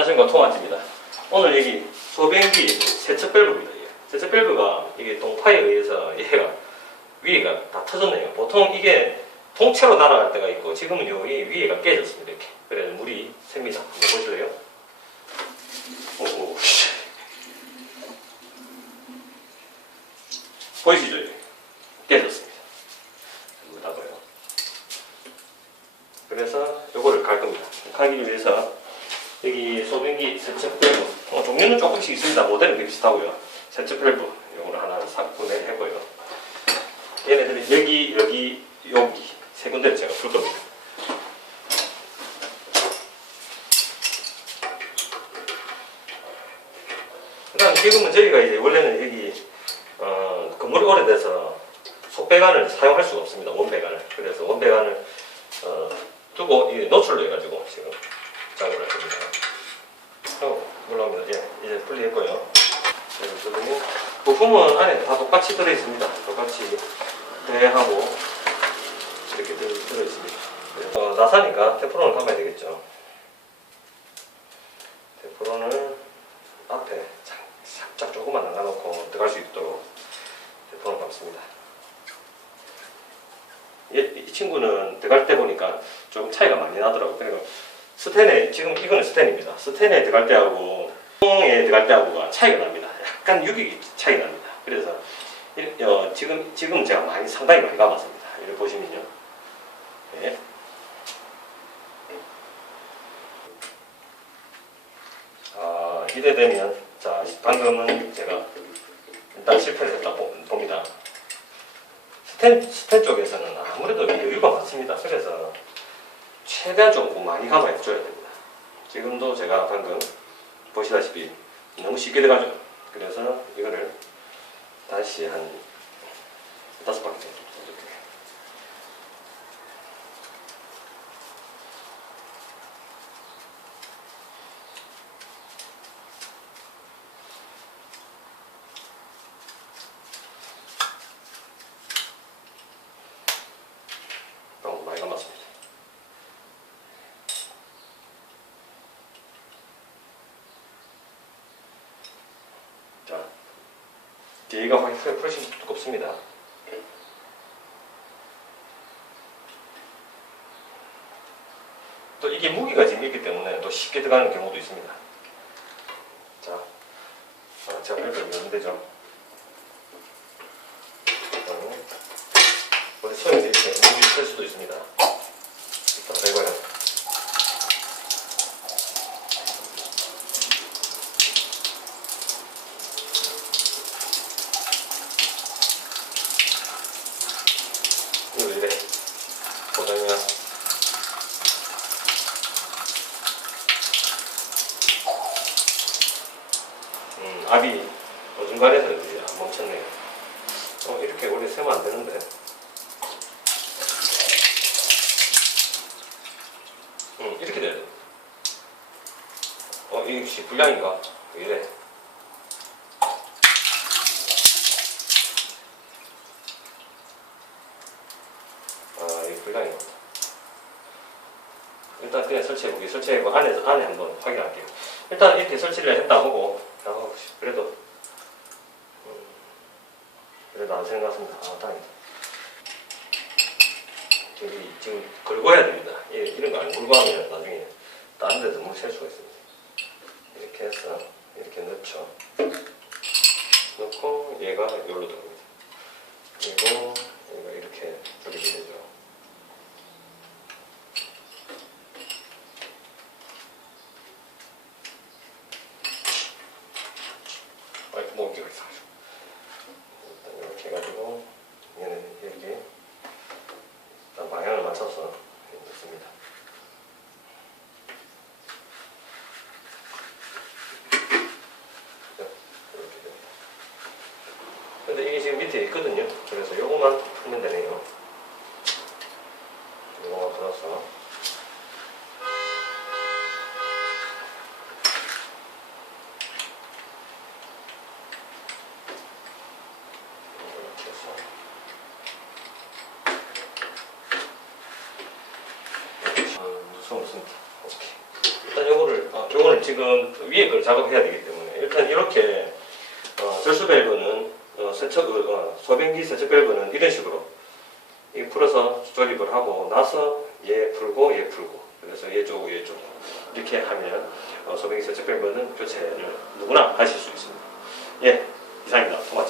안녕하십니까 통화입니다. 오늘 여기 소변기 세척 밸브입니다. 이게. 세척 밸브가 이게 동파에 의해서 얘가 위에가 다 터졌네요. 보통 이게 통째로 날아갈 때가 있고 지금은요 이 위에가 깨졌습니다 이렇게. 그래서 물이 샙니다. 한번 보실래요? 오. 보이시죠? 깨졌습니다. 이거 닦아요. 그래서 요거를 갈 겁니다. 가기 위해서 여기 소변기 세척 밸브 어, 종류는 조금씩 있습니다. 모델은 비슷하고요. 세척 밸브 요거를 하나 사 구매 했고요. 얘네들은 여기 여기 여기 세 군데를 제가 풀 겁니다. 그다음 지금은 저희가 이제 원래는 여기 어, 건물이 오래돼서 속배관을 사용할 수가 없습니다. 원배관을 그래서 원배관을 어, 두고 노출로 해가지고 지금 작업을 할 겁니다. 어, 올라옵니다. 예, 이제 분리했고요. 저기 부품은 안에 다 똑같이 들어있습니다. 똑같이 대하고 이렇게 들, 들어있습니다. 어, 나사니까 테프론을 감아야 되겠죠. 테프론을 앞에 자- 살짝 조금만 나가놓고 들어갈 수 있도록 테프론을 감습니다. 이, 이 친구는 들어갈 때 보니까 조금 차이가 많이 나더라고요. 그리고 스텐에 지금 이거는 스텐입니다. 스텐에 들어갈 때하고 통 에 들어갈 때하고가 차이가 납니다. 약간 유격이 차이 납니다. 그래서 이- 어, 지금 지금 제가 많이 상당히 많이 감았습니다. 이렇게 보시면요. 네. 아, 이래 되면 자 방금은 제가 일단 실패를 했다 보- 봅니다. 스텐 스텐 쪽에서는 아무래도 여유가 많습니다. 그래서 최대한 조금 많이 감아 줘야 됩니다. 지금도 제가 방금 보시다시피 너무 쉽게 들어가죠. 그래서 이거를 다시 한 다섯 바퀴 정도 이렇게 너무 많이 감았습니다. 자, 뒤가 훨씬 두껍습니다. 또 이게 무게가 지금 있기 때문에 또 쉽게 들어가는 경우도 있습니다. 자, 아, 제가 밸브를 열면 되죠. 어, 원래 처음에 이렇게 물이 쓸 수도 있습니다. 일단 해봐요. 이거 이래 보자면 음, 압이 어중간해서 이제 안 멈췄네요. 어, 이렇게 원래 세면 안 되는데. 음, 이렇게 돼야 돼. 어, 이게 혹시 불량인가? 왜 이래? 아, 이게 같다. 일단 그냥 설치해보기 설치해보고 안에서 안에 한번 확인할게요. 일단 이렇게 설치를 했다 하고, 아, 그래도, 음, 그래도 안 생각습니다. 아, 다행이다. 여기 지금 걸고 해야 됩니다. 이- 이런 거 안 걸고 하면 나중에 다른 데서 물샐 수가 있습니다. 이렇게 해서 이렇게 넣죠. 넣고 얘가 여기로 들어갑니다. 그리고 얘가 이렇게 조립이 되죠. 아이 모기가 있어가지고 일단 이렇게 해가지고 얘는 이렇게 일단 방향을 맞춰서 넣습니다. 네, 이렇게 됩니다. 근데 이게 지금 밑에 있거든요. 그래서 요거만 풀면 되네요. 요거만 풀어서 요거는 위에는 지금 위에 걸 작업해야 되기 때문에 일단 이렇게 어, 절수 밸브는 어, 세척 어, 소변기 세척 밸브는 이런 식으로 이 풀어서 조립을 하고 나서 얘 풀고 얘 풀고 그래서 얘 쪼고 얘 쪼고 이렇게 하면 어, 소변기 세척 밸브는 교체를 누구나 하실 수 있습니다. 예, 이상입니다. 토마치였습니다.